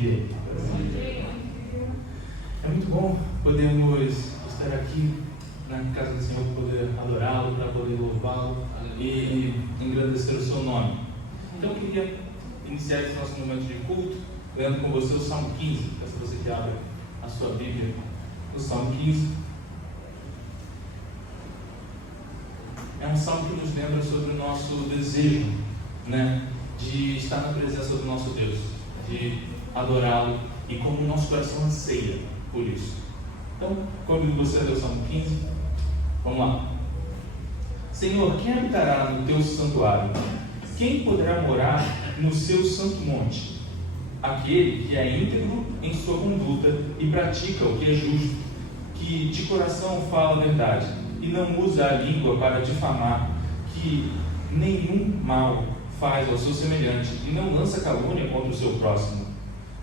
dia. É muito bom podermos estar aqui na casa do Senhor, para poder adorá-lo, para poder louvá-lo e engrandecer o seu nome. Então eu queria iniciar esse nosso momento de culto lendo com você o Salmo 15. Peço a você que abra a sua Bíblia no Salmo 15. É um salmo que nos lembra sobre o nosso desejo, de estar na presença do nosso Deus, de adorá-lo e como o nosso coração anseia por isso. Então, convido você a ler o Salmo 15. Vamos lá. Senhor, quem habitará no teu santuário? Quem poderá morar no seu santo monte? Aquele que é íntegro em sua conduta e pratica o que é justo, que de coração fala a verdade e não usa a língua para difamar, que nenhum mal faz ao seu semelhante e não lança calúnia contra o seu próximo,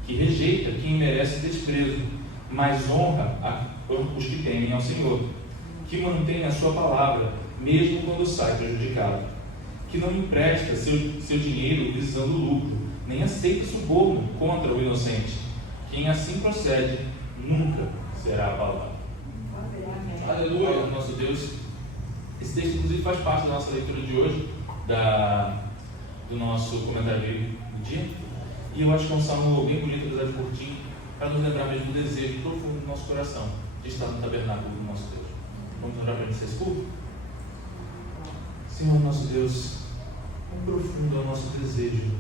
que rejeita quem merece desprezo, mas honra os que temem ao Senhor, que mantém a sua palavra, mesmo quando sai prejudicado, que não empresta seu dinheiro visando lucro, nem aceita suborno contra o inocente. Quem assim procede nunca será abalado. Aleluia, nosso Deus. Esse texto, inclusive, faz parte da nossa leitura de hoje, do nosso comentário bíblico do dia. E eu acho que é um salmo bem bonito, apesar de curtinho, para nos lembrar mesmo do desejo profundo do nosso coração de estar no tabernáculo do nosso Deus. Vamos orar para iniciar esse culto? Senhor, nosso Deus, quão profundo é o nosso desejo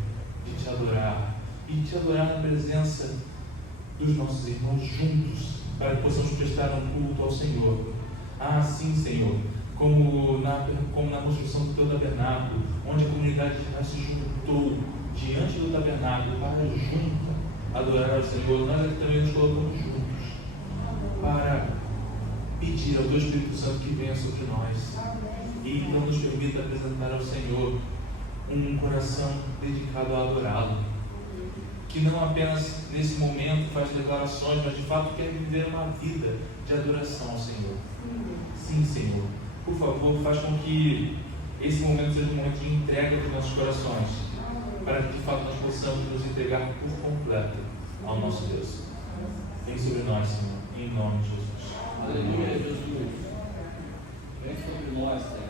de te adorar e de te adorar na presença dos nossos irmãos juntos, para que possamos prestar um culto ao Senhor. Ah, sim, Senhor, como na construção do teu tabernáculo, onde a comunidade se juntou diante do tabernáculo para junto adorar ao Senhor, nós aqui também nos colocamos juntos para pedir ao teu Espírito Santo que venha sobre nós e então nos permita apresentar ao Senhor um coração dedicado a adorá-lo, que não apenas nesse momento faz declarações, mas de fato quer viver uma vida de adoração ao Senhor. Sim, Senhor, por favor, faz com que esse momento seja um momento de entrega dos nossos corações, para que de fato nós possamos nos entregar por completo ao nosso Deus. Vem sobre nós, Senhor, em nome de Jesus. Aleluia, Jesus. Vem sobre nós, Senhor.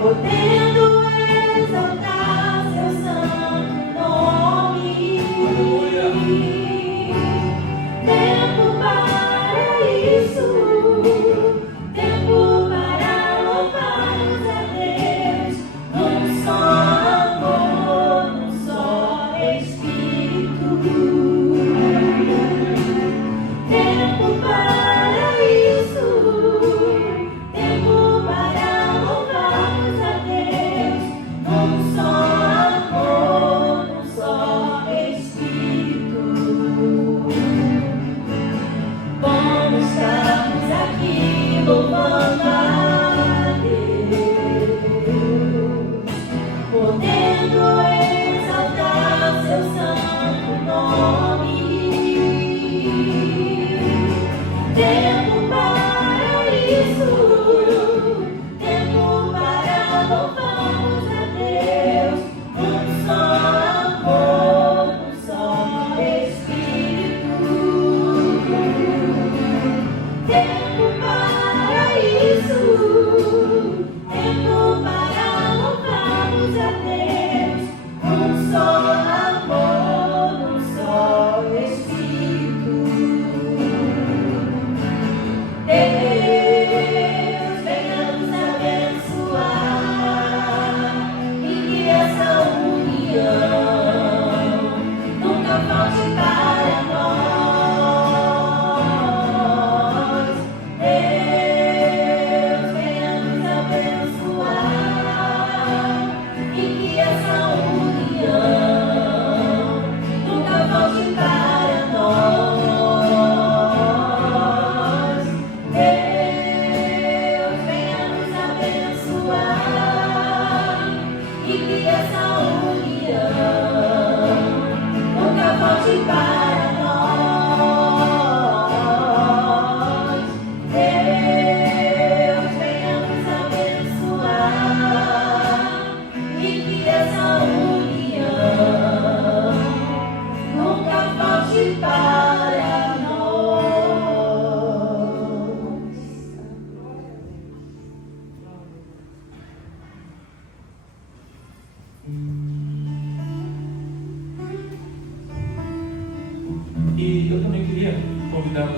Podendo exaltar seu santo nome.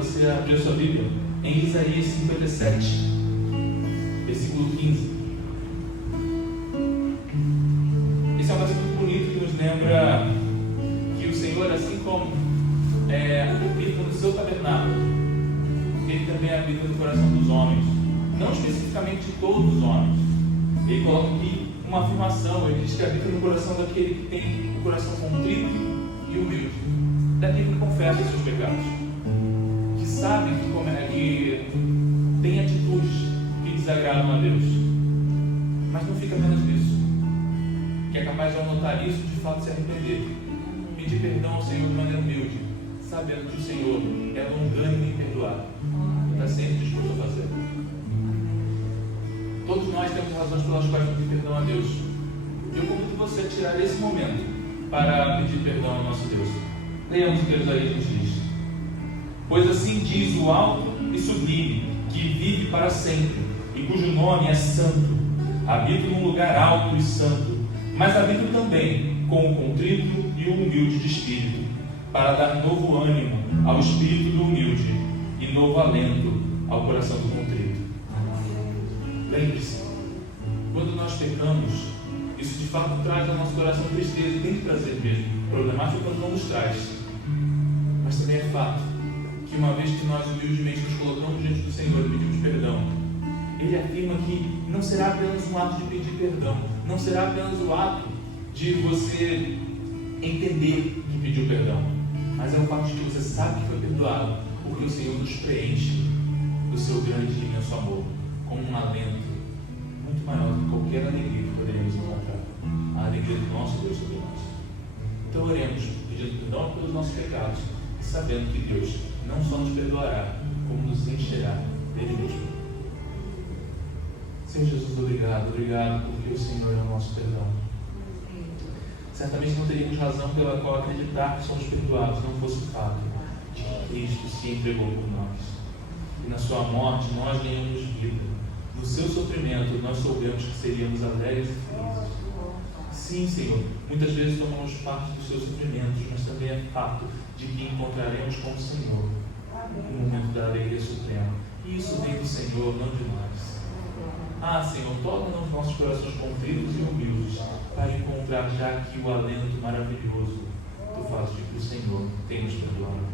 você abrir a sua Bíblia em Isaías 57, versículo 15. Esse é um versículo muito bonito que nos lembra que o Senhor, assim como habita no seu tabernáculo, Ele também habita no coração dos homens, não especificamente de todos os homens. Ele coloca aqui uma afirmação, ele diz que habita no coração daquele que tem o coração contrito e humilde, daquele que confessa os seus pecados, que sabe que tem atitudes que desagradam a Deus, mas não fica apenas nisso, que é capaz de ao notar isso, de fato se arrepender, pedir perdão ao Senhor de maneira humilde, sabendo que o Senhor é longânimo em perdoar, e está sempre disposto a fazer. Todos nós temos razões pelas quais pedir perdão a Deus. Eu convido você a tirar esse momento para pedir perdão ao nosso Deus. Leiamos o que Isaías nos diz. Pois assim diz o alto e sublime, que vive para sempre, e cujo nome é santo. Habito num lugar alto e santo, mas habito também com o contrito e o humilde de espírito, para dar novo ânimo ao espírito do humilde e novo alento ao coração do contrito. Lembre-se, quando nós pecamos, isso de fato traz ao nosso coração tristeza, e tem que trazer mesmo. Problemático quando não nos traz. Mas também é fato que uma vez que nós humildemente nos colocamos diante do Senhor e pedimos perdão, Ele afirma que não será apenas um ato de pedir perdão, não será apenas o ato de você entender que pediu perdão, mas é o fato de que você sabe que foi perdoado, porque o Senhor nos preenche do seu grande e imenso amor, com um alento muito maior do que qualquer alegria que poderíamos encontrar, a alegria do nosso Deus sobre nós. Então oremos, pedindo perdão pelos nossos pecados e sabendo que Deus não só nos perdoará, como nos encherá dele mesmo. Senhor Jesus, obrigado porque o Senhor é o nosso perdão. Certamente não teríamos razão pela qual acreditar que somos perdoados, não fosse o fato de que Cristo se entregou por nós. E na sua morte nós ganhamos vida. No seu sofrimento nós soubemos que seríamos alegres e felizes. Sim, Senhor, muitas vezes tomamos parte dos seus sofrimentos, mas também é fato de que encontraremos com o Senhor no momento da alegria suprema. E isso vem do Senhor, não de nós. Ah, Senhor, torna os nossos corações contritos e humildes para encontrar já aqui o alento maravilhoso do fato de que o Senhor tem nos perdoado.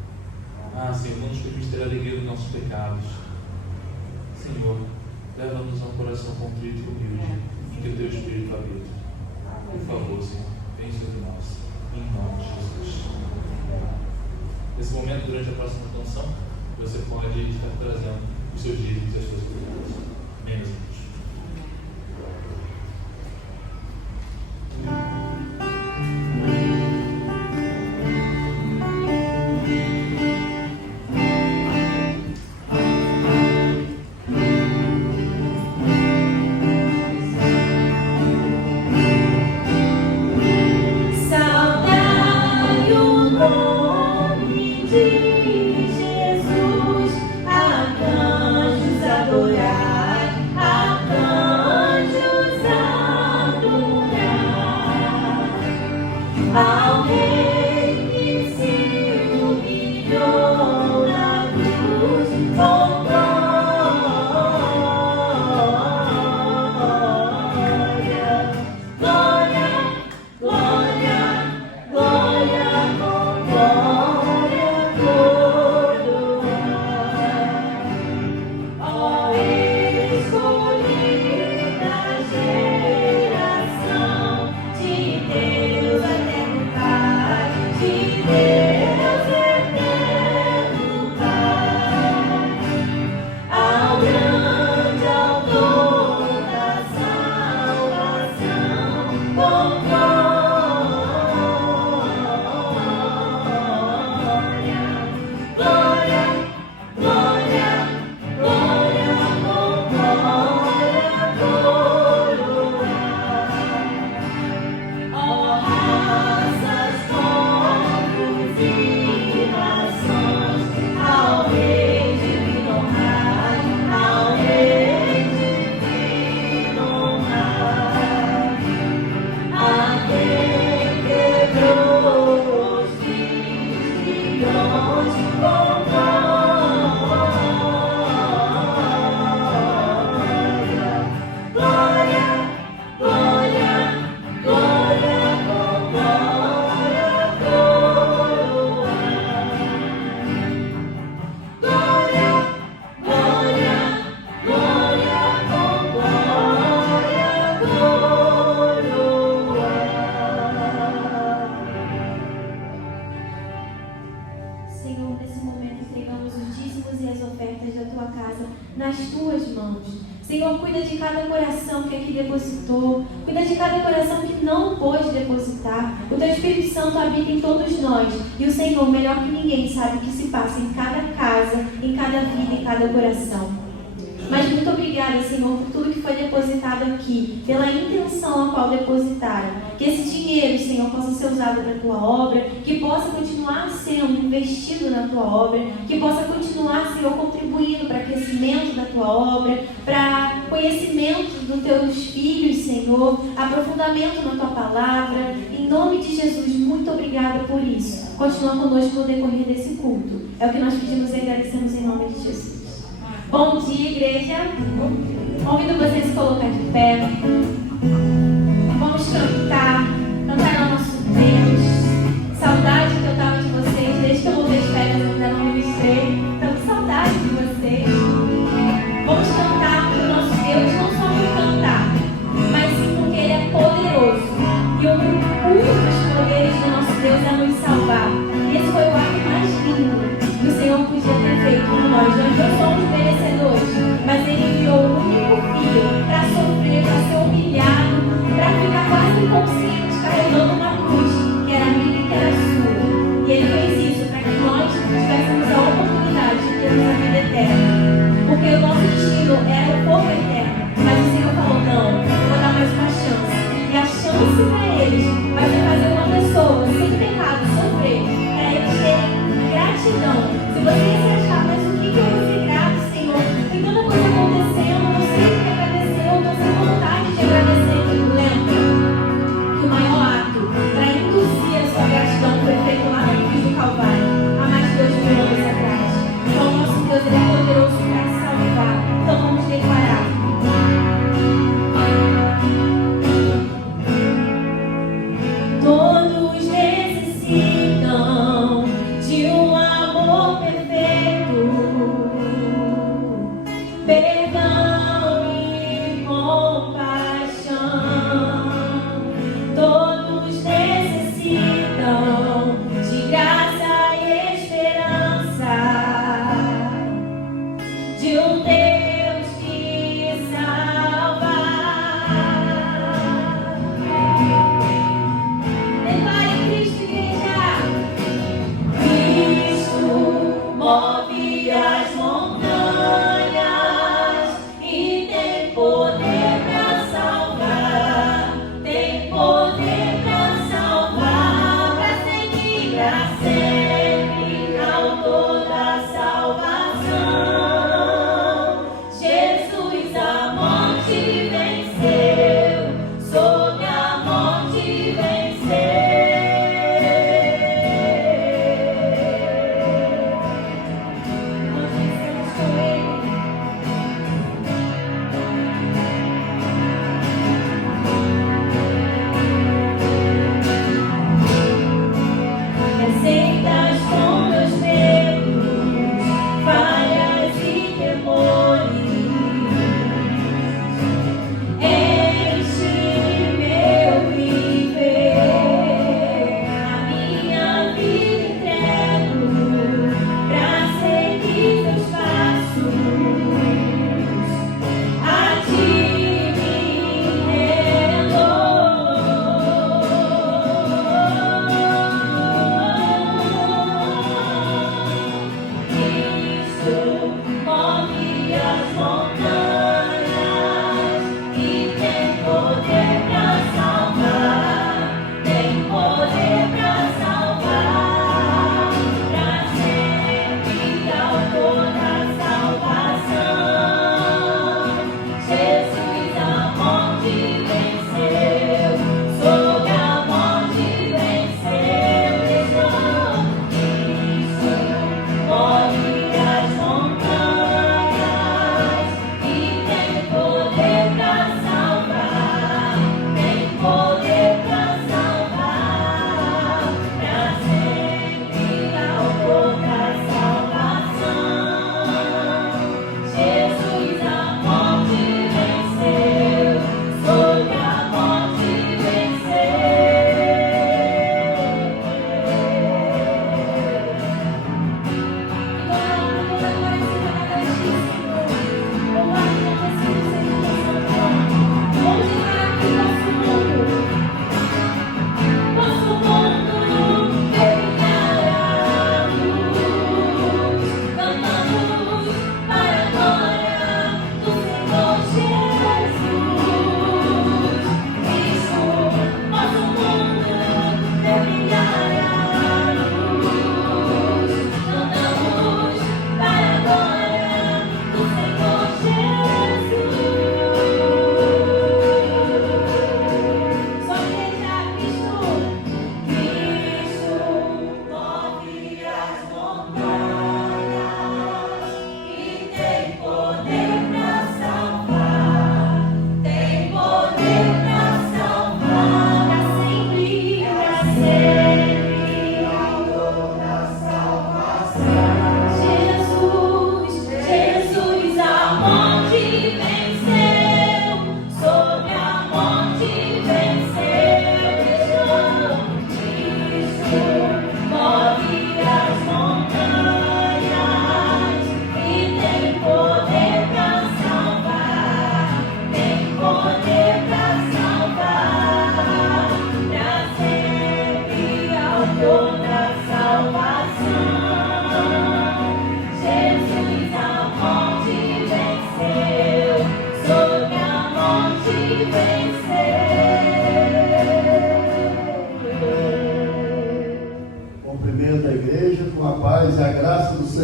Ah, Senhor, não nos permite ter a alegria dos nossos pecados. Senhor, leva-nos a um coração contrito e humilde, em que o Teu Espírito habita. Por favor, Senhor, vem sobre nós, em nome de Jesus. Nesse momento, durante a próxima canção, você pode estar trazendo os seus dízimos e as suas perguntas. Amém, meus irmãos? Jesus, arcanjos adorai, tua casa nas tuas mãos. Senhor, cuida de cada coração que aqui depositou, cuida de cada coração que não pôde depositar. O Teu Espírito Santo habita em todos nós e o Senhor, melhor que ninguém, sabe o que se passa em cada casa, em cada vida, em cada coração. Mas muito obrigada, Senhor, por tudo que foi depositado aqui, pela intenção a qual depositaram. Que esse dinheiro, Senhor, possa ser usado para a Tua obra, que possa continuar sendo investido na Tua obra, que possa continuar, Senhor, contribuindo para o crescimento da Tua obra, para conhecimento dos Teus filhos, Senhor, aprofundamento na Tua palavra. Em nome de Jesus, muito obrigada por isso. Continua conosco no decorrer desse culto. É o que nós pedimos e agradecemos em nome de Jesus. Bom dia, igreja. Convido vocês a se colocar de pé. Vamos cantar ao nosso Deus. Saudade que eu estava de vocês, desde que eu voltei de férias, eu ainda não ministrei. Estou com saudade de vocês. Vamos cantar para o nosso Deus, não só por cantar, mas sim porque Ele é poderoso. E um dos poderes do nosso Deus é nos salvar. E esse foi o ato mais lindo que o Senhor podia ter feito por nós. Nós não somos merecedores, mas Ele enviou o único Filho para sofrer, para ser humilhado, para ficar quase inconsciente, carregando uma cruz, que era minha e que era sua. E Ele fez isso para que nós tivéssemos a oportunidade de termos a vida eterna. Porque o nosso destino era o fogo eterno. Mas o Senhor falou, não, eu vou dar mais uma chance. E a chance para eles vai ser fazer uma pessoa sem pecado sofrer, para eles terem gratidão. Se você se achar, mas o que eu vou ser grato, Senhor? Tem tanta coisa acontecendo, eu não sei o que agradecer, eu estou sem vontade de agradecer. Lembra que o maior ato para induzir a sua gratidão foi feito lá na cruz do Calvário. Há mais de 2000 anos atrás. Então, o nosso Deus, Ele é poderoso para salvar. Então, vamos declarar. Todos necessitam de um amor perfeito, perdão e compaixão. Todos necessitam de graça e esperança, de um Deus que salva. Declare Cristo, igreja. Cristo move as montanhas,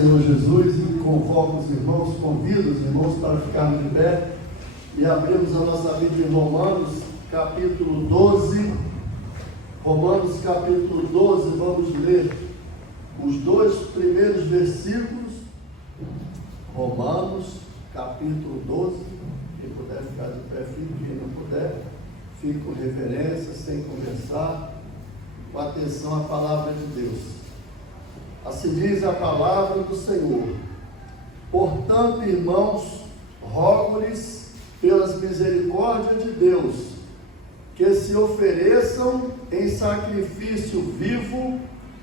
Senhor Jesus e convoco os irmãos, convido os irmãos para ficarmos de pé e abrimos a nossa Bíblia em Romanos, capítulo 12. Romanos, capítulo 12, vamos ler os 2 primeiros versículos. Romanos, capítulo 12. Quem puder ficar de pé, fique. Quem não puder, fique com reverência, sem conversar, com atenção à palavra de Deus. Assim diz a palavra do Senhor: portanto, irmãos, rogo-lhes pelas misericórdias de Deus, que se ofereçam em sacrifício vivo,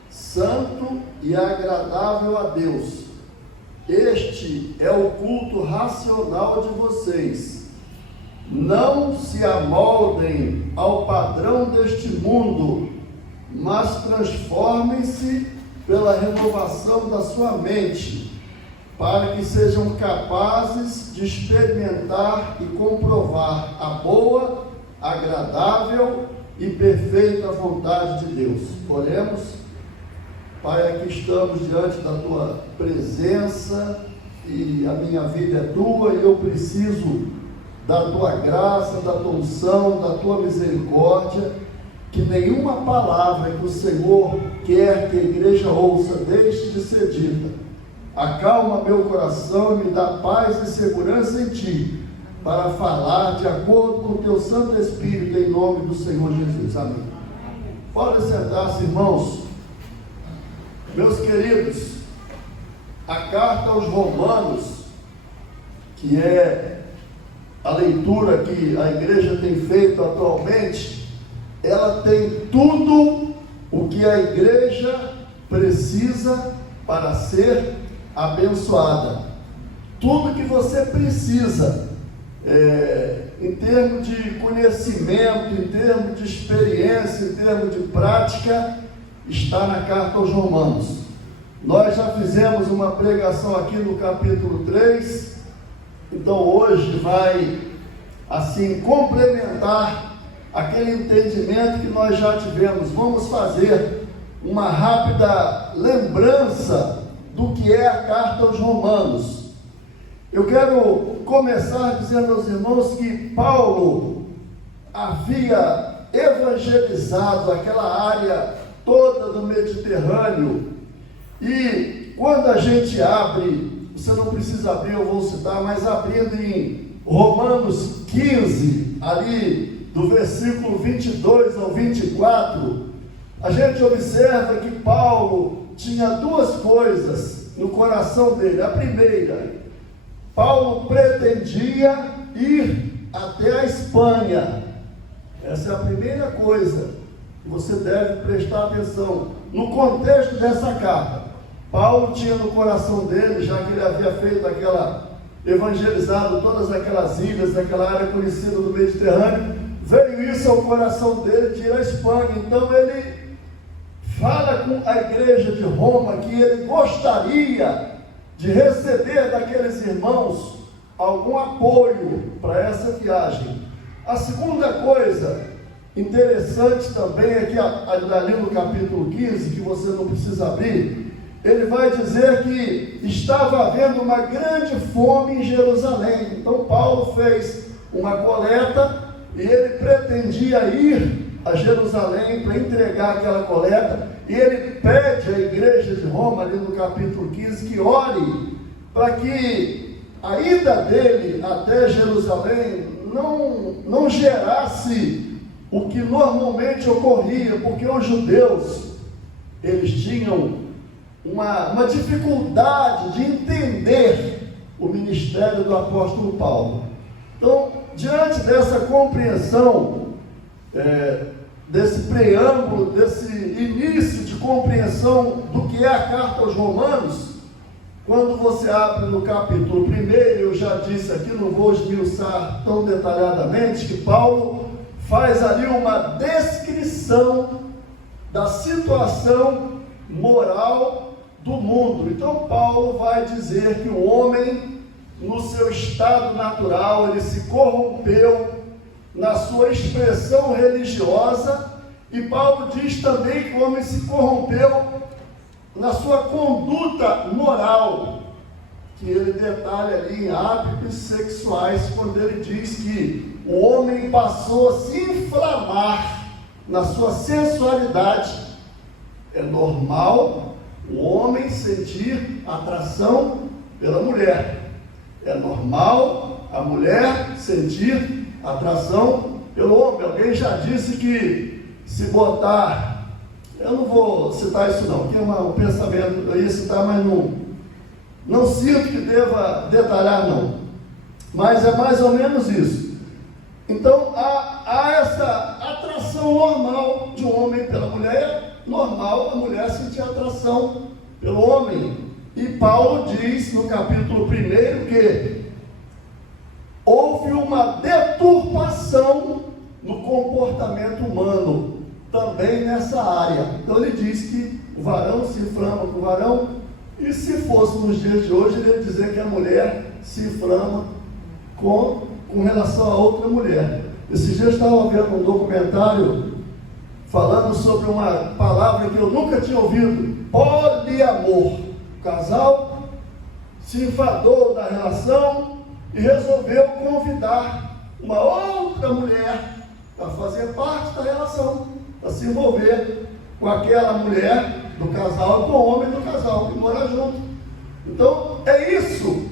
santo e agradável a Deus. Este é o culto racional de vocês. Não se amoldem ao padrão deste mundo, mas transformem-se pela renovação da sua mente, para que sejam capazes de experimentar e comprovar a boa, agradável e perfeita vontade de Deus. Oremos. Pai, aqui estamos diante da Tua presença e a minha vida é Tua e eu preciso da Tua graça, da Tua unção, da Tua misericórdia. Que nenhuma palavra que o Senhor quer que a igreja ouça deixe de ser dita. Acalma meu coração e me dá paz e segurança em Ti, para falar de acordo com o Teu Santo Espírito, em nome do Senhor Jesus. Amém. Podem sentar-se, irmãos. Meus queridos, a carta aos Romanos, que é a leitura que a igreja tem feito atualmente, ela tem tudo o que a igreja precisa para ser abençoada. Tudo que você precisa, em termos de conhecimento, em termos de experiência, em termos de prática, está na carta aos Romanos. Nós já fizemos uma pregação aqui no capítulo 3, então hoje vai, assim, complementar aquele entendimento que nós já tivemos. Vamos fazer uma rápida lembrança do que é a carta aos Romanos. Eu quero começar dizendo aos irmãos que Paulo havia evangelizado aquela área toda do Mediterrâneo, e quando a gente abre, você não precisa abrir, eu vou citar, mas abrindo em Romanos 15, ali do versículo 22 ao 24, a gente observa que Paulo tinha 2 coisas no coração dele. A primeira, Paulo pretendia ir até a Espanha. Essa é a primeira coisa que você deve prestar atenção no contexto dessa carta. Paulo tinha no coração dele, já que ele havia feito evangelizado todas aquelas ilhas, daquela área conhecida do Mediterrâneo, veio isso ao coração dele de ir à Espanha. Então ele fala com a igreja de Roma que ele gostaria de receber daqueles irmãos algum apoio para essa viagem. A segunda coisa interessante também é que ali no capítulo 15, que você não precisa abrir, ele vai dizer que estava havendo uma grande fome em Jerusalém. Então Paulo fez uma coleta e ele pretendia ir a Jerusalém para entregar aquela coleta, e ele pede à igreja de Roma, ali no capítulo 15, que ore para que a ida dele até Jerusalém não gerasse o que normalmente ocorria, porque os judeus, eles tinham uma dificuldade de entender o ministério do apóstolo Paulo. Então, diante dessa compreensão, desse preâmbulo, desse início de compreensão do que é a carta aos Romanos, quando você abre no capítulo 1, eu já disse aqui, não vou esmiuçar tão detalhadamente, que Paulo faz ali uma descrição da situação moral do mundo. Então Paulo vai dizer que o homem, no seu estado natural, ele se corrompeu na sua expressão religiosa, e Paulo diz também que o homem se corrompeu na sua conduta moral, que ele detalha ali em hábitos sexuais, quando ele diz que o homem passou a se inflamar na sua sensualidade. É normal o homem sentir atração pela mulher. É normal a mulher sentir atração pelo homem. Alguém já disse que se botar... Eu não vou citar isso não, que é um pensamento, eu ia citar, mas não sinto que deva detalhar não. Mas é mais ou menos isso. Então, há essa atração normal de um homem pela mulher. É normal a mulher sentir atração pelo homem. E Paulo diz no capítulo 1 que houve uma deturpação no comportamento humano, também nessa área. Então ele diz que o varão se inflama com o varão, e se fosse nos dias de hoje, ele ia dizer que a mulher se inflama com relação a outra mulher. Esses dias eu estava vendo um documentário falando sobre uma palavra que eu nunca tinha ouvido: poliamor. O casal se enfadou da relação e resolveu convidar uma outra mulher para fazer parte da relação, para se envolver com aquela mulher do casal, com o homem do casal, e morar junto. Então, é isso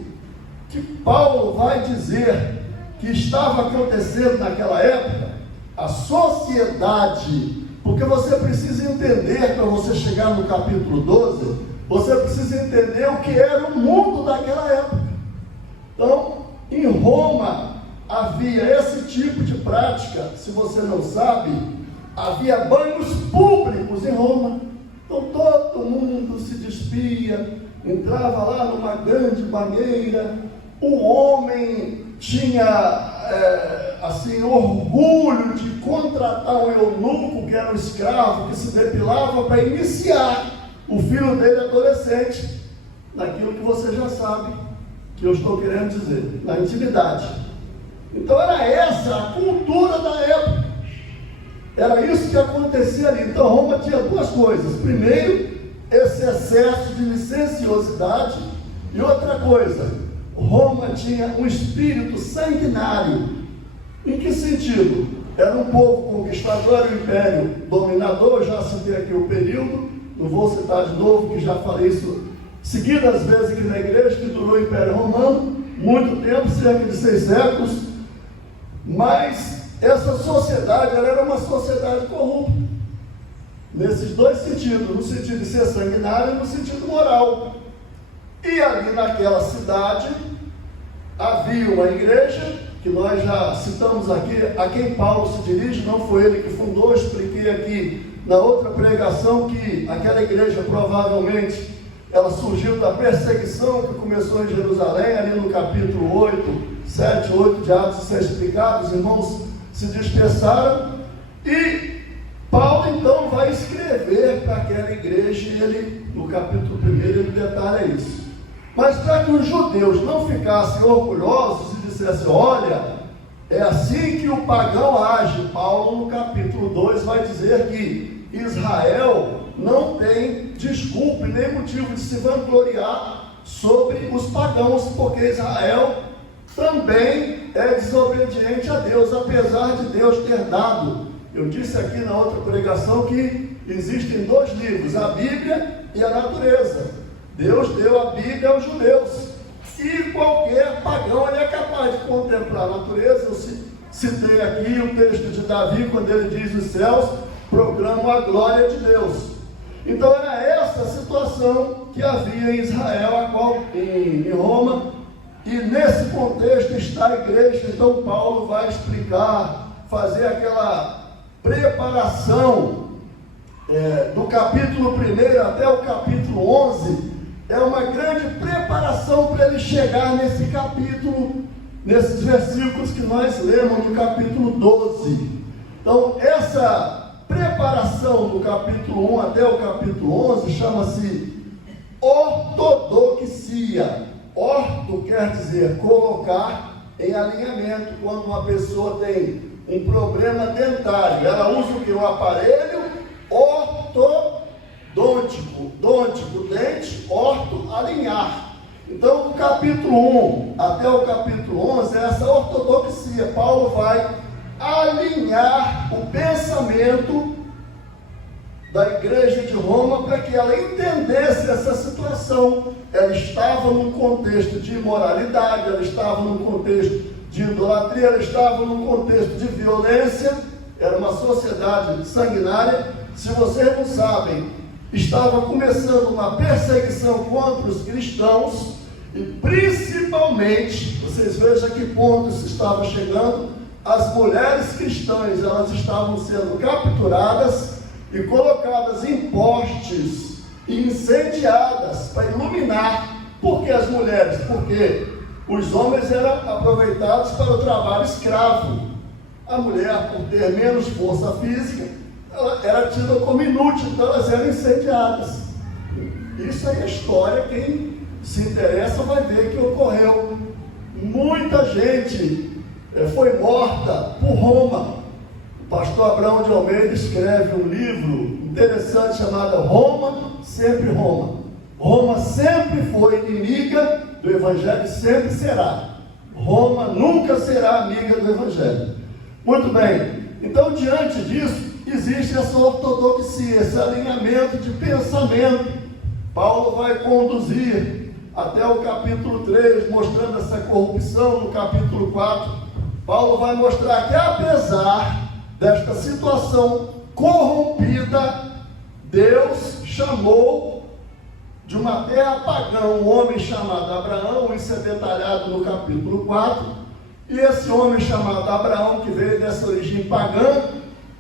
que Paulo vai dizer que estava acontecendo naquela época. A sociedade, porque você precisa entender, para você chegar no capítulo 12, você precisa entender o que era o mundo daquela época. Então, em Roma, havia esse tipo de prática. Se você não sabe, havia banhos públicos em Roma. Então todo mundo se despia, entrava lá numa grande banheira. O homem tinha orgulho de contratar um eunuco, que era um escravo, que se depilava para iniciar o filho dele adolescente naquilo que você já sabe que eu estou querendo dizer, na intimidade. Então era essa a cultura da época. Era isso que acontecia ali. Então Roma tinha duas coisas: primeiro, esse excesso de licenciosidade, e outra coisa, Roma tinha um espírito sanguinário. Em que sentido? Era um povo conquistador, um império dominador. Eu já citei aqui o período, não vou citar de novo, que já falei isso seguidas vezes aqui na igreja, que durou o Império Romano, muito tempo, cerca de 6 séculos. Mas essa sociedade, ela era uma sociedade corrupta, nesses dois sentidos: no sentido de ser sanguinário e no sentido moral. E ali naquela cidade havia uma igreja, que nós já citamos aqui, a quem Paulo se dirige. Não foi ele que fundou, expliquei aqui na outra pregação que aquela igreja provavelmente ela surgiu da perseguição que começou em Jerusalém, ali no capítulo 8, 7, 8 de Atos, isso é explicado. Os irmãos se dispersaram, e Paulo então vai escrever para aquela igreja, e ele, no capítulo 1, ele detalha isso. Mas para que os judeus não ficassem orgulhosos e dissessem: olha, é assim que o pagão age, Paulo no capítulo 2 vai dizer que Israel não tem desculpa nem motivo de se vangloriar sobre os pagãos, porque Israel também é desobediente a Deus, apesar de Deus ter dado. Eu disse aqui na outra pregação que existem 2 livros, a Bíblia e a natureza. Deus deu a Bíblia aos judeus, e qualquer pagão ele é capaz de contemplar a natureza. Eu citei aqui o texto de Davi, quando ele diz: os céus proclamam a glória de Deus. Então era essa a situação que havia em Israel, em Roma, e nesse contexto está a igreja. Então Paulo vai explicar, fazer aquela preparação do capítulo 1 até o capítulo 11, é uma grande preparação para ele chegar nesse capítulo, nesses versículos que nós lemos no capítulo 12. Então essa preparação do capítulo 1 até o capítulo 11 chama-se ortodoxia. Orto quer dizer colocar em alinhamento. Quando uma pessoa tem um problema dentário, ela usa o que? O aparelho ortodôntico. Dôntico alinhar. Então, do capítulo 1 até o capítulo 11, é essa ortodoxia. Paulo vai alinhar o pensamento da igreja de Roma para que ela entendesse essa situação. Ela estava num contexto de imoralidade, ela estava num contexto de idolatria, ela estava num contexto de violência, era uma sociedade sanguinária. Se vocês não sabem, estava começando uma perseguição contra os cristãos, e principalmente, vocês vejam a que ponto isso estava chegando, as mulheres cristãs, elas estavam sendo capturadas e colocadas em postes e incendiadas para iluminar. Por que as mulheres? Porque os homens eram aproveitados para o trabalho escravo. A mulher, por ter menos força física, ela era tida como inútil, então elas eram incendiadas. Isso aí é história, quem se interessa vai ver que ocorreu. Muita gente foi morta por Roma. O pastor Abraão de Almeida escreve um livro interessante chamado Roma, Sempre Roma. Roma sempre foi inimiga do Evangelho e sempre será. Roma nunca será amiga do Evangelho. Muito bem, então diante disso, existe essa ortodoxia, esse alinhamento de pensamento. Paulo vai conduzir até o capítulo 3, mostrando essa corrupção. No capítulo 4, Paulo vai mostrar que apesar desta situação corrompida, Deus chamou de uma terra pagã um homem chamado Abraão. Isso é detalhado no capítulo 4, e esse homem chamado Abraão, que veio dessa origem pagã,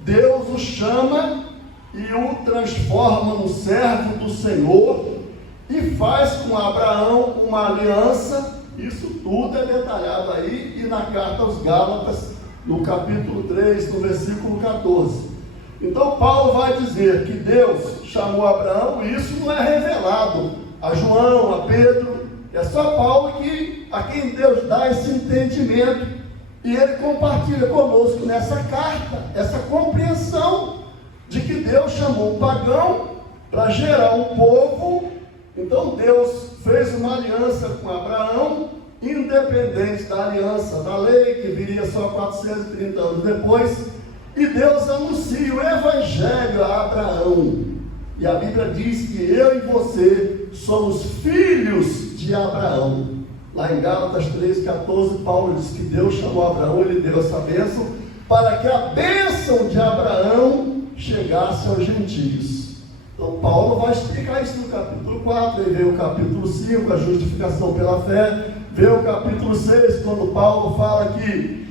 Deus o chama e o transforma no servo do Senhor, e faz com Abraão uma aliança. Isso tudo é detalhado aí, e na carta aos Gálatas, no capítulo 3, no versículo 14. Então Paulo vai dizer que Deus chamou Abraão, e isso não é revelado a João, a Pedro, é só Paulo a quem Deus dá esse entendimento, e ele compartilha conosco nessa carta, essa compreensão de que Deus chamou um pagão para gerar um povo. Então Deus fez uma aliança com Abraão, independente da aliança da lei, que viria só 430 anos depois, e Deus anuncia o Evangelho a Abraão, e a Bíblia diz que eu e você somos filhos de Abraão. Lá em Gálatas 3,14, Paulo diz que Deus chamou Abraão, ele deu essa bênção, para que a bênção de Abraão chegasse aos gentios. Então Paulo vai explicar isso no capítulo 4, aí vem o capítulo 5, a justificação pela fé, vem o capítulo 6, quando Paulo fala que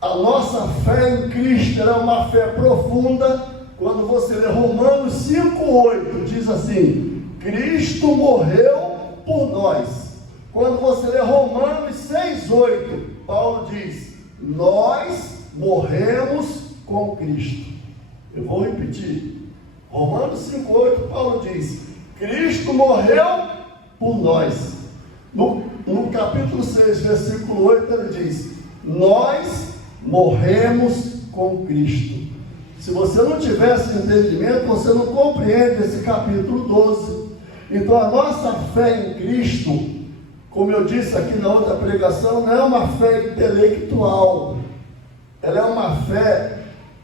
a nossa fé em Cristo é uma fé profunda. Quando você lê Romanos 5,8, diz assim: Cristo morreu por nós. Quando você lê Romanos 6,8, Paulo diz: nós morremos com Cristo. Eu vou repetir. Romanos 5,8, Paulo diz: Cristo morreu por nós. No capítulo 6, versículo 8, ele diz: nós morremos com Cristo. Se você não tiver esse entendimento, você não compreende esse capítulo 12. Então a nossa fé em Cristo, como eu disse aqui na outra pregação, não é uma fé intelectual. Ela é uma fé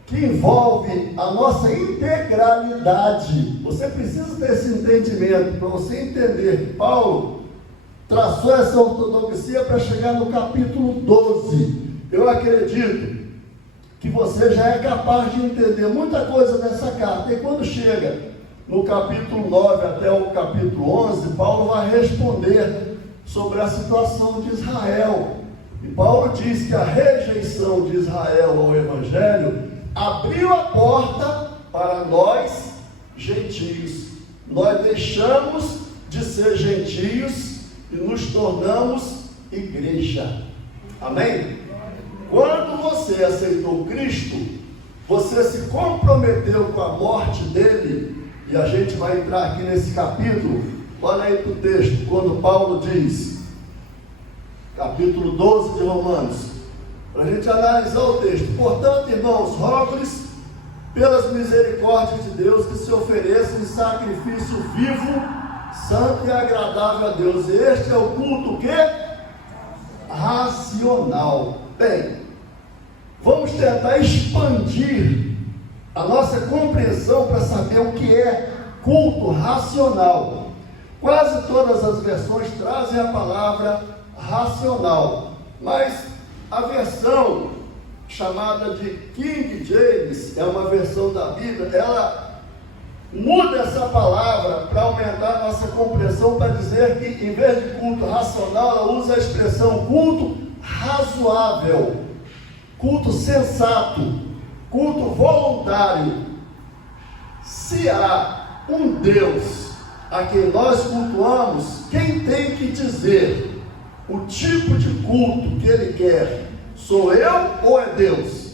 que envolve a nossa integralidade. Você precisa ter esse entendimento para você entender que Paulo traçou essa ortodoxia para chegar no capítulo 12. Eu acredito que você já é capaz de entender muita coisa dessa carta. E quando chega no capítulo 9 até o capítulo 11, Paulo vai responder sobre a situação de Israel. E Paulo diz que a rejeição de Israel ao Evangelho abriu a porta para nós, gentios. Nós deixamos de ser gentios e nos tornamos igreja. Amém? Quando você aceitou Cristo, você se comprometeu com a morte dele, e a gente vai entrar aqui nesse capítulo. Olha aí para o texto, quando Paulo diz, capítulo 12 de Romanos, para a gente analisar o texto: portanto, irmãos, rogo-lhes pelas misericórdias de Deus que se ofereçam em sacrifício vivo santo e agradável a Deus. Este é o culto que? Racional. Bem, vamos tentar expandir a nossa compreensão para saber o que é culto racional. Quase todas as versões trazem a palavra racional, mas a versão chamada de King James, é uma versão da Bíblia, ela muda essa palavra para aumentar a nossa compreensão, para dizer que em vez de culto racional, ela usa a expressão culto razoável, culto sensato, culto voluntário. Se há um Deus a quem nós cultuamos, quem tem que dizer o tipo de culto que Ele quer? Sou eu ou é Deus?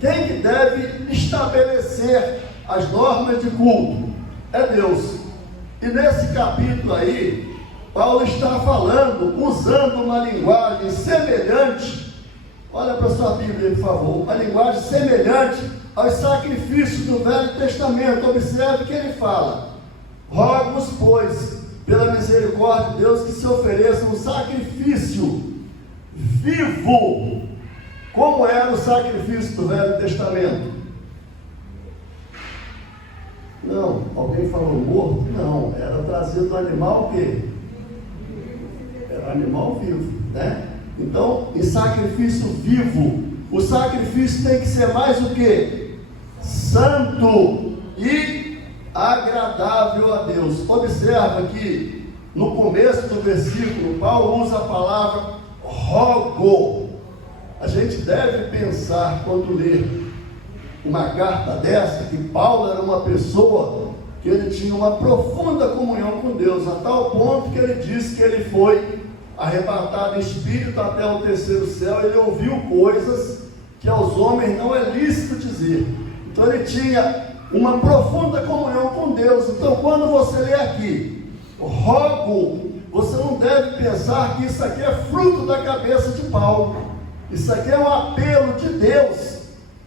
Quem que deve estabelecer as normas de culto? É Deus. E nesse capítulo aí, Paulo está falando, usando uma linguagem semelhante. Olha para a sua Bíblia, por favor. Uma linguagem semelhante aos sacrifícios do Velho Testamento. Observe que ele fala: rogo-vos, pois, pela misericórdia de Deus, que se ofereça um sacrifício vivo, como era o sacrifício do Velho Testamento. Não, alguém falou morto? Não, era trazido um animal o quê? Era um animal vivo, né? Então, em sacrifício vivo, o sacrifício tem que ser mais o quê? Santo e agradável a Deus. Observa que no começo do versículo, Paulo usa a palavra rogo. A gente deve pensar, quando ler uma carta dessa, que Paulo era uma pessoa que ele tinha uma profunda comunhão com Deus, a tal ponto que ele disse que ele foi arrebatado em espírito até o terceiro céu. Ele ouviu coisas que aos homens não é lícito dizer. Então ele tinha uma profunda comunhão com Deus. Então, quando você lê aqui rogo, você não deve pensar que isso aqui é fruto da cabeça de Paulo. Isso aqui é um apelo de Deus.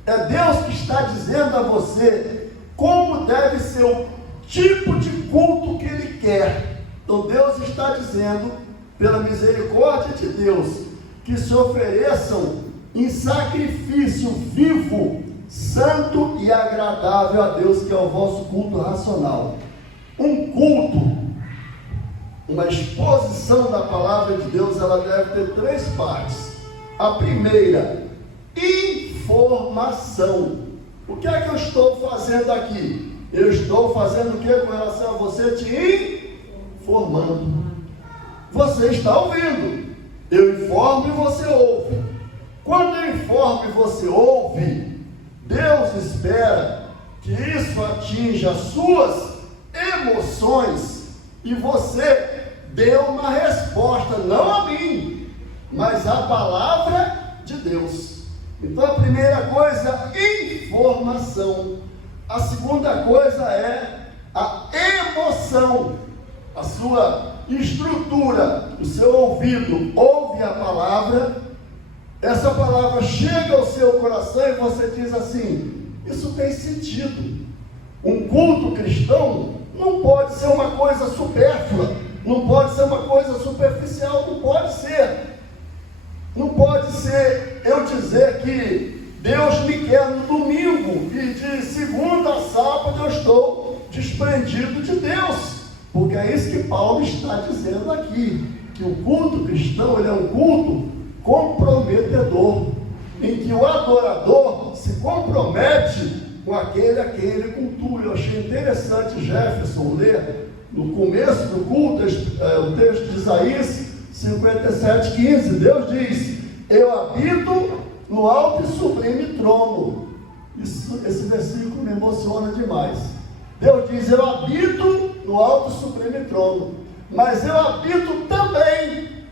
É Deus que está dizendo a você como deve ser o tipo de culto que Ele quer. Então Deus está dizendo, pela misericórdia de Deus, que se ofereçam em sacrifício vivo, santo e agradável a Deus, que é o vosso culto racional. Um culto, uma exposição da palavra de Deus, ela deve ter 3 partes. A primeira, informação. O que é que eu estou fazendo aqui? Eu estou fazendo o que com relação a você? Te informando. Você está ouvindo. Eu informo e você ouve. Quando eu informo e você ouve, Deus espera que isso atinja as suas emoções e você dê uma resposta, não a mim, mas a palavra de Deus. Então a primeira coisa, informação. A segunda coisa é a emoção. A sua estrutura, o seu ouvido ouve a palavra, essa palavra chega ao seu coração e você diz assim: isso tem sentido. Um culto cristão não pode ser uma coisa supérflua, não pode ser uma coisa superficial, não pode ser. Não pode ser eu dizer que Deus me quer no domingo e de segunda a sábado eu estou desprendido de Deus, porque é isso que Paulo está dizendo aqui, que o culto cristão, ele é um culto comprometedor, em que o adorador se compromete com aquele a quem ele cultua. Eu achei interessante Jefferson ler no começo do culto o texto de Isaías 57:15. Deus diz: eu habito no alto e sublime trono. Esse versículo me emociona demais. Deus diz: eu habito no alto e sublime trono, mas eu habito também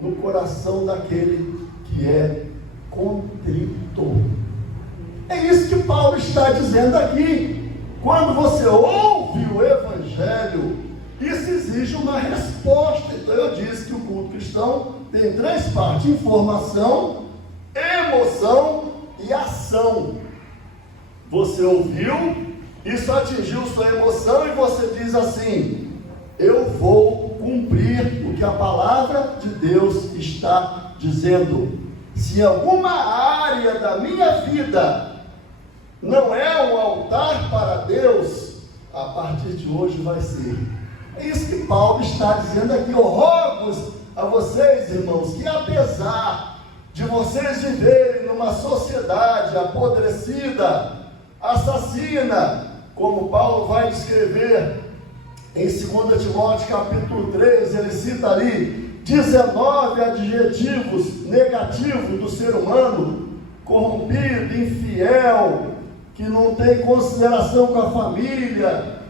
no coração daquele que é contrito. É isso que Paulo está dizendo aqui. Quando você ouve o Evangelho, isso exige uma resposta. Então eu disse que o culto cristão tem 3 partes: informação, emoção e ação. Você ouviu, isso atingiu sua emoção e você diz assim: eu vou cumprir o que a palavra de Deus está dizendo. Se alguma área da minha vida não é um altar para Deus, a partir de hoje vai ser. É isso que Paulo está dizendo aqui. Eu rogo a vocês, irmãos, que apesar de vocês viverem numa sociedade apodrecida, assassina, como Paulo vai descrever em 2 Timóteo capítulo 3, ele cita ali 19 adjetivos negativos do ser humano: corrompido, infiel, que não tem consideração com a família,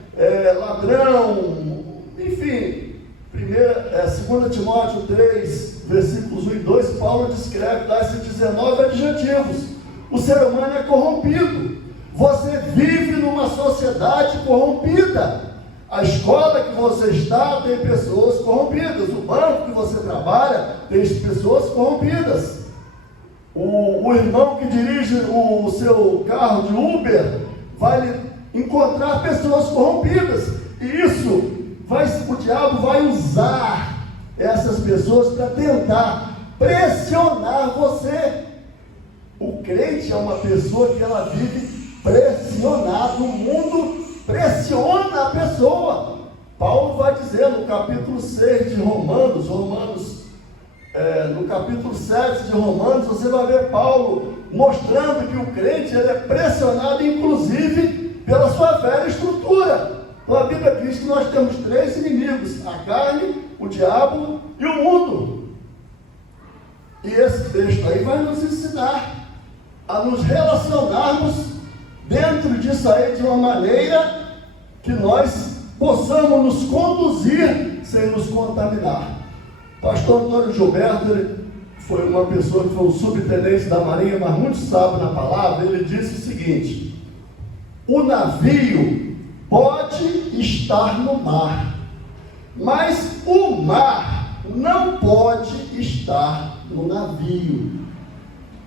ladrão, enfim. 2 Timóteo 3, versículos 1 e 2, Paulo descreve, dá esses 19 adjetivos. O ser humano é corrompido. Você vive numa sociedade corrompida. A escola que você está tem pessoas corrompidas. O banco que você trabalha tem pessoas corrompidas. O irmão que dirige o seu carro de Uber vai encontrar pessoas corrompidas. E isso, o diabo vai usar essas pessoas para tentar pressionar você. O crente é uma pessoa que ela vive pressionado. O mundo pressiona a pessoa. Paulo vai dizer no capítulo 6 de Romanos, no capítulo 7 de Romanos, você vai ver Paulo mostrando que o crente ele é pressionado, inclusive, pela sua velha estrutura. Então a Bíblia diz que nós temos 3 inimigos: a carne, o diabo e o mundo. E esse texto aí vai nos ensinar a nos relacionarmos dentro disso aí de uma maneira que nós possamos nos conduzir sem nos contaminar. Pastor Antônio Gilberto, ele foi uma pessoa que foi um subtenente da Marinha, mas muito sábio na palavra. Ele disse o seguinte: o navio pode estar no mar, mas o mar não pode estar no navio.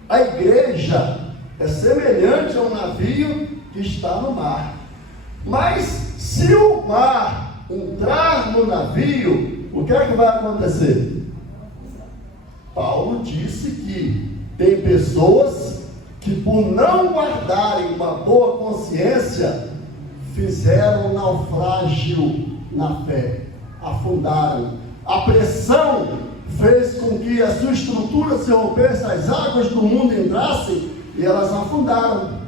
A igreja é semelhante a um navio que está no mar. Mas se o mar entrar no navio, o que é que vai acontecer? Paulo disse que tem pessoas que, por não guardarem uma boa consciência, fizeram naufrágio na fé, afundaram. A pressão fez com que a sua estrutura se rompesse, as águas do mundo entrassem e elas afundaram.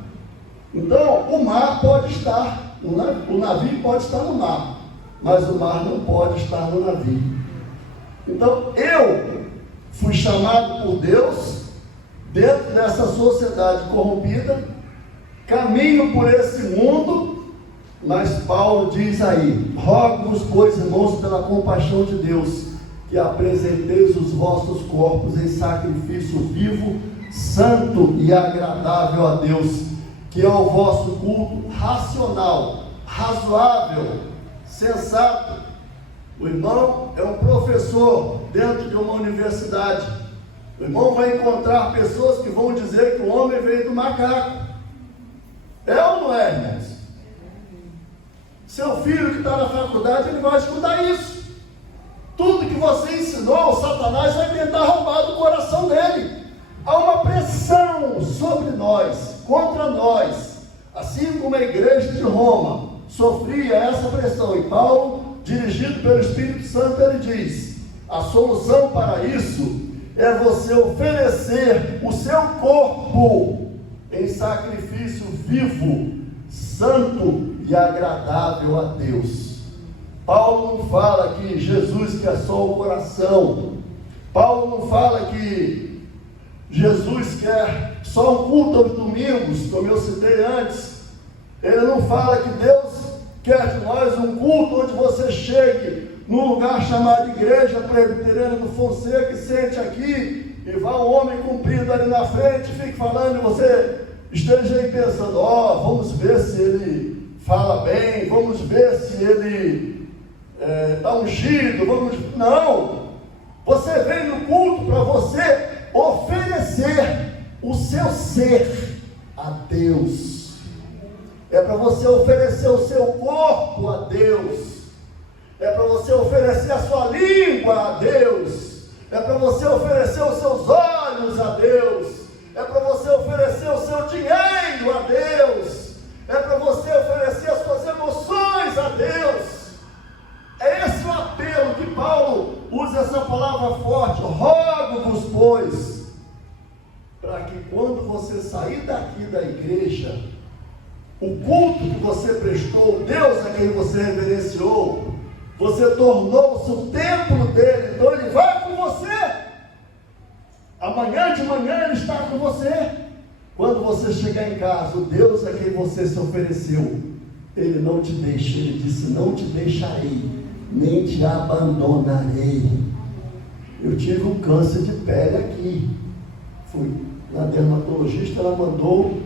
Então, o mar pode estar, o navio pode estar no mar, mas o mar não pode estar no navio. Então, eu fui chamado por Deus, dentro dessa sociedade corrompida, caminho por esse mundo, mas Paulo diz aí: rogo-vos, pois, irmãos, pela compaixão de Deus, que apresenteis os vossos corpos em sacrifício vivo, santo e agradável a Deus, que é o vosso culto racional, razoável, sensato. O irmão é um professor dentro de uma universidade. O irmão vai encontrar pessoas que vão dizer que o homem veio do macaco. É ou não é, irmãos? Seu filho que está na faculdade, ele vai escutar isso. Tudo que você ensinou, o Satanás vai tentar roubar do coração dele. Há uma pressão sobre nós, contra nós, assim como a igreja de Roma sofria essa pressão. E Paulo, dirigido pelo Espírito Santo, ele diz: a solução para isso é você oferecer o seu corpo em sacrifício vivo, santo e agradável a Deus. Paulo não fala que Jesus quer só o coração. Paulo não fala que Jesus quer só um culto aos domingos, como eu citei antes. Ele não fala que Deus quer de nós um culto onde você chegue num lugar chamado Igreja Presbiteriana do Fonseca e sente aqui e vá um homem comprido ali na frente e fique falando, e você esteja aí pensando: vamos ver se ele fala bem, vamos ver se ele está ungido, Não! Você vem no culto para você oferecer o seu ser a Deus. É para você oferecer o seu corpo a Deus. É para você você oferecer a sua língua a Deus, é para você oferecer os seus olhos a Deus, é para você oferecer o seu dinheiro a Deus, é para você oferecer as suas emoções a Deus. É esse o apelo que Paulo usa essa palavra forte: rogo-vos, pois, para que quando você sair daqui da igreja, o culto que você prestou, o Deus a quem você reverenciou, você tornou-se o templo dele, então ele vai com você. Amanhã de manhã ele está com você. Quando você chegar em casa, o Deus a quem você se ofereceu, ele não te deixa. Ele disse: não te deixarei, nem te abandonarei. Eu tive um câncer de pele aqui, fui na dermatologista, ela mandou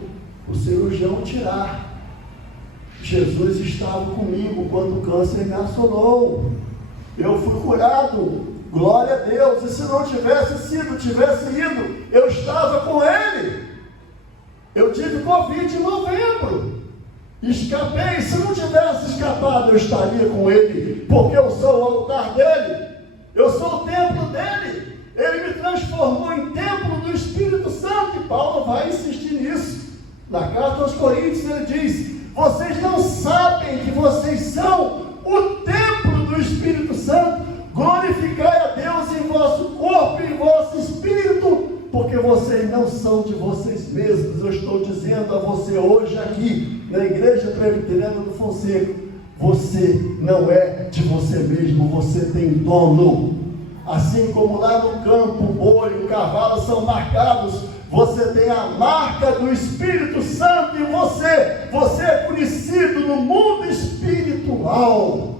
o cirurgião tirar. Jesus estava comigo quando o câncer me assolou. Eu fui curado, glória a Deus. E se não tivesse ido, eu estava com ele. Eu tive Covid em novembro, escapei. Se não tivesse escapado, eu estaria com ele, porque eu sou o altar dele, eu sou o templo dele. Ele me transformou em templo do Espírito Santo, e Paulo vai insistir nisso. Na carta aos Coríntios ele diz: vocês não sabem que vocês são o templo do Espírito Santo? Glorificai a Deus em vosso corpo e em vosso espírito, porque vocês não são de vocês mesmos. Eu estou dizendo a você hoje aqui, na Igreja Presbiteriana do Fonseca, você não é de você mesmo, você tem dono. Assim como lá no campo o boi e o cavalo são marcados, você tem a marca do Espírito Santo em você. Você é conhecido no mundo espiritual.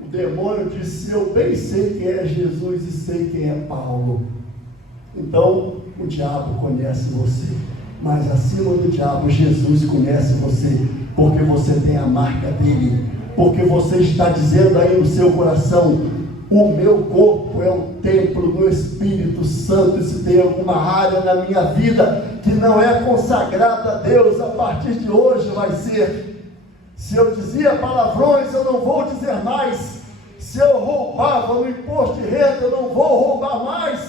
O demônio disse: eu bem sei quem é Jesus e sei quem é Paulo. Então o diabo conhece você, mas acima do diabo, Jesus conhece você, porque você tem a marca dele, porque você está dizendo aí no seu coração: o meu corpo é o templo do Espírito Santo. E se tem alguma área na minha vida que não é consagrada a Deus, a partir de hoje vai ser. Se eu dizia palavrões, eu não vou dizer mais. Se eu roubava no imposto de renda, eu não vou roubar mais.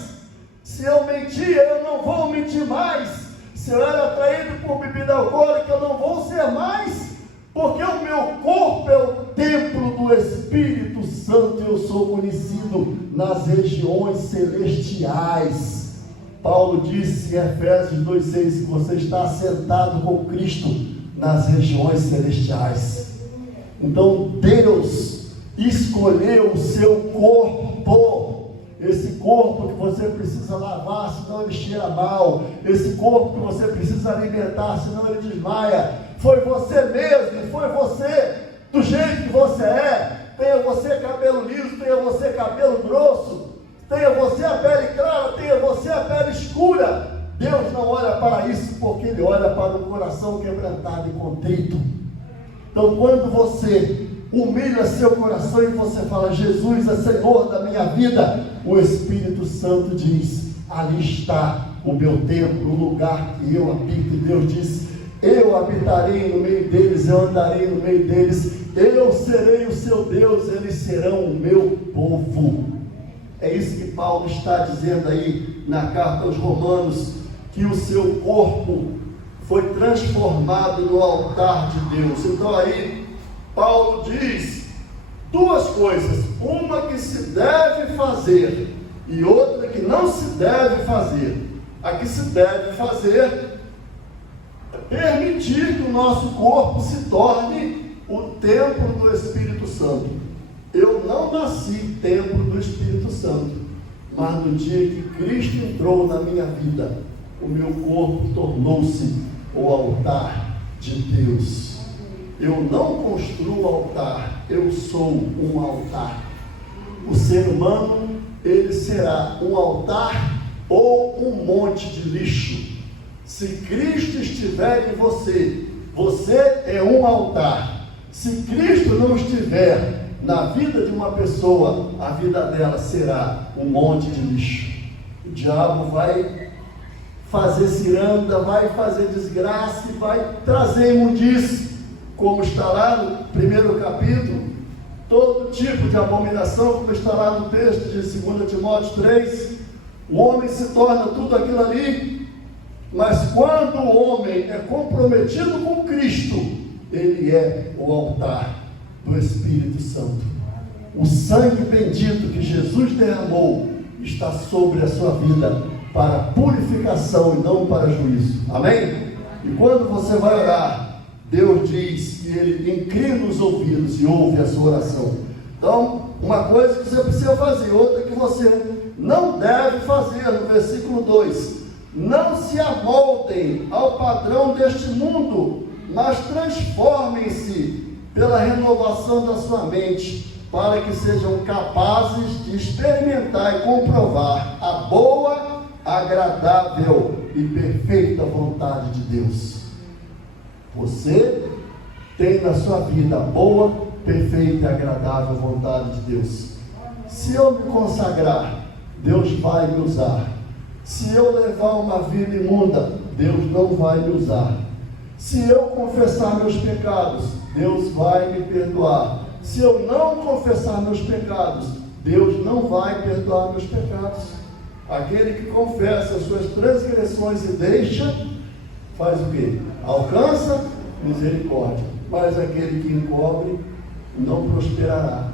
Se eu mentia, eu não vou mentir mais. Se eu era atraído por bebida alcoólica, eu não vou ser mais. Porque o meu corpo é o templo do Espírito Santo, eu sou conhecido nas regiões celestiais. Paulo disse em Efésios 2,6 que você está assentado com Cristo nas regiões celestiais. Então Deus escolheu o seu corpo, esse corpo que você precisa lavar, senão ele cheira mal, esse corpo que você precisa alimentar, senão ele desmaia. Foi você mesmo, foi você, do jeito que você é. Tenha você cabelo liso, tenha você cabelo grosso, tenha você a pele clara, tenha você a pele escura. Deus não olha para isso, porque Ele olha para o coração quebrantado e contrito. Então quando você humilha seu coração e você fala: Jesus é Senhor da minha vida, o Espírito Santo diz: ali está o meu templo, o lugar que eu habito. E Deus diz: eu habitarei no meio deles, eu andarei no meio deles, eu serei o seu Deus, eles serão o meu povo. É isso que Paulo está dizendo aí na carta aos Romanos, que o seu corpo foi transformado no altar de Deus. Então aí Paulo diz duas coisas: uma que se deve fazer e outra que não se deve fazer. A que se deve fazer é permitir que o nosso corpo se torne o templo do Espírito Santo. Eu não nasci templo do Espírito Santo, mas no dia que Cristo entrou na minha vida, o meu corpo tornou-se o altar de Deus. Eu não construo altar, eu sou um altar. O ser humano, ele será um altar ou um monte de lixo. Se Cristo estiver em você, você é um altar. Se Cristo não estiver na vida de uma pessoa, a vida dela será um monte de lixo. O diabo vai fazer ciranda, vai fazer desgraça e vai trazer imundície, como está lá no primeiro capítulo, todo tipo de abominação, como está lá no texto de 2 Timóteo 3, o homem se torna tudo aquilo ali, mas quando o homem é comprometido com Cristo, ele é o altar do Espírito Santo. O sangue bendito que Jesus derramou está sobre a sua vida para purificação e não para juízo. Amém? E quando você vai orar, Deus diz que Ele inclina os ouvidos e ouve a sua oração. Então, uma coisa que você precisa fazer, outra que você não deve fazer, no versículo 2: não se amoldem ao padrão deste mundo, mas transformem-se pela renovação da sua mente, para que sejam capazes de experimentar e comprovar a boa, agradável e perfeita vontade de Deus. Você tem na sua vida a boa, perfeita e agradável vontade de Deus. Se eu me consagrar, Deus vai me usar. Se eu levar uma vida imunda, Deus não vai me usar. Se eu confessar meus pecados, Deus vai me perdoar. Se eu não confessar meus pecados, Deus não vai perdoar meus pecados. Aquele que confessa as suas transgressões e deixa, faz o quê? Alcança misericórdia. Mas aquele que encobre não prosperará.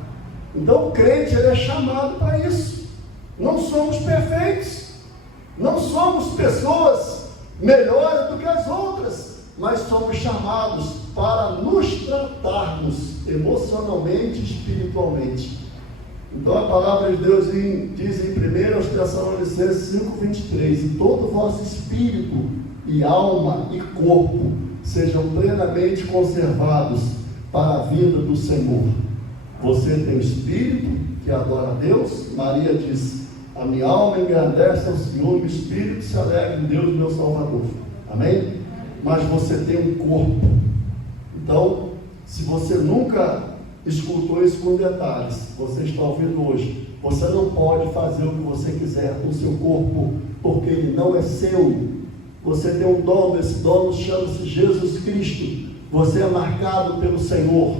Então o crente, ele é chamado para isso. Não somos perfeitos. Não somos pessoas melhores do que as outras, mas somos chamados para nos tratarmos emocionalmente e espiritualmente. Então a palavra de Deus diz em 1 Tessalonicenses 5,23: e todo o vosso espírito e alma e corpo sejam plenamente conservados para a vinda do Senhor. Você tem o espírito que adora a Deus. Maria diz: a minha alma engrandece ao Senhor, meu espírito se alegra em Deus, meu Salvador. Amém? Mas você tem um corpo. Então, se você nunca escutou isso com detalhes, você está ouvindo hoje, você não pode fazer o que você quiser com o seu corpo, porque ele não é seu. Você tem um dono, esse dono chama-se Jesus Cristo. Você é marcado pelo Senhor.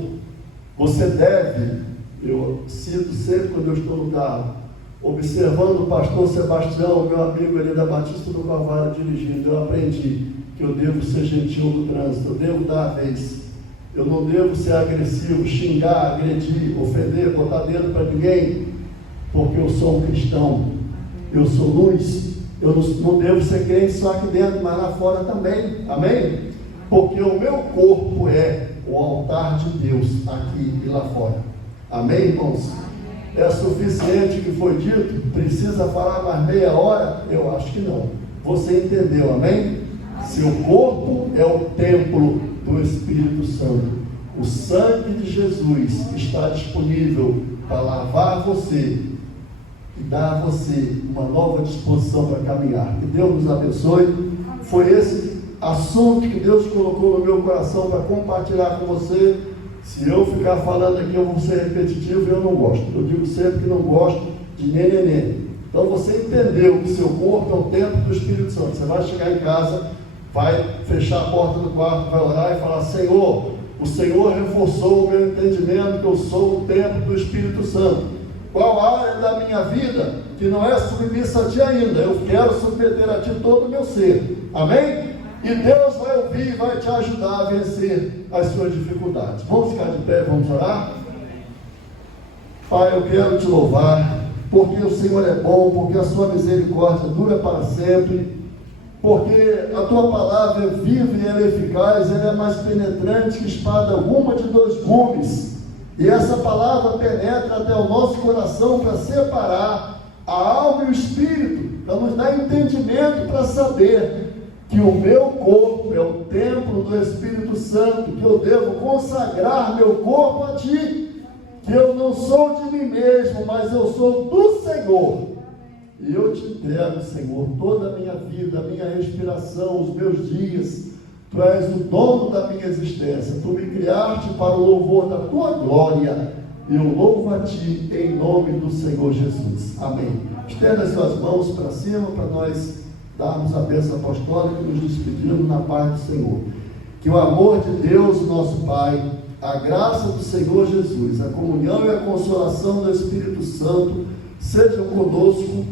Você deve, eu cito sempre quando eu estou no carro, observando o pastor Sebastião, meu amigo ali da Batista do Calvário dirigindo, eu aprendi que eu devo ser gentil no trânsito, eu devo dar a vez, eu não devo ser agressivo, xingar, agredir, ofender, botar dedo para ninguém, porque eu sou um cristão, eu sou luz, eu não devo ser crente só aqui dentro, mas lá fora também, amém? Porque o meu corpo é o altar de Deus aqui e lá fora, amém, irmãos? É suficiente o que foi dito? Precisa falar mais meia hora? Eu acho que não. Você entendeu, amém? Seu corpo é o templo do Espírito Santo. O sangue de Jesus está disponível para lavar você e dar a você uma nova disposição para caminhar. Que Deus nos abençoe. Foi esse assunto que Deus colocou no meu coração para compartilhar com você. Se eu ficar falando aqui, eu vou ser repetitivo e eu não gosto. Eu digo sempre que não gosto de nenê. Então você entendeu que seu corpo é o templo do Espírito Santo. Você vai chegar em casa, vai fechar a porta do quarto, vai orar e falar: Senhor, o Senhor reforçou o meu entendimento que eu sou o templo do Espírito Santo. Qual área da minha vida que não é submissa a Ti ainda? Eu quero submeter a Ti todo o meu ser. Amém? E Deus vai ouvir e vai te ajudar a vencer as suas dificuldades. Vamos ficar de pé, vamos orar? Pai, eu quero Te louvar, porque o Senhor é bom, porque a Sua misericórdia dura para sempre, porque a Tua palavra é viva e ela é eficaz, ela é mais penetrante que espada alguma de 2 gumes, e essa palavra penetra até o nosso coração para separar a alma e o espírito, para nos dar entendimento para saber que o meu corpo é o templo do Espírito Santo, que eu devo consagrar meu corpo a Ti, que eu não sou de mim mesmo, mas eu sou do Senhor, e eu Te entrego, Senhor, toda a minha vida, a minha respiração, os meus dias. Tu és o dono da minha existência, Tu me criaste para o louvor da Tua glória, e eu louvo a Ti em nome do Senhor Jesus, amém. Estenda as suas mãos para cima para nós darmos a bênção apostólica e nos despedimos na paz do Senhor. Que o amor de Deus, nosso Pai, a graça do Senhor Jesus, a comunhão e a consolação do Espírito Santo sejam conosco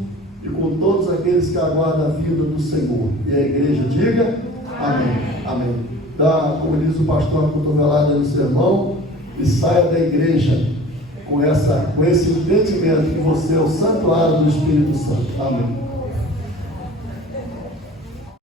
e com todos aqueles que aguardam a vinda do Senhor. E a igreja diga amém. Amém. Dá, como diz o pastor, a cotovelada no sermão e saia da igreja com esse entendimento que você é o santuário do Espírito Santo. Amém.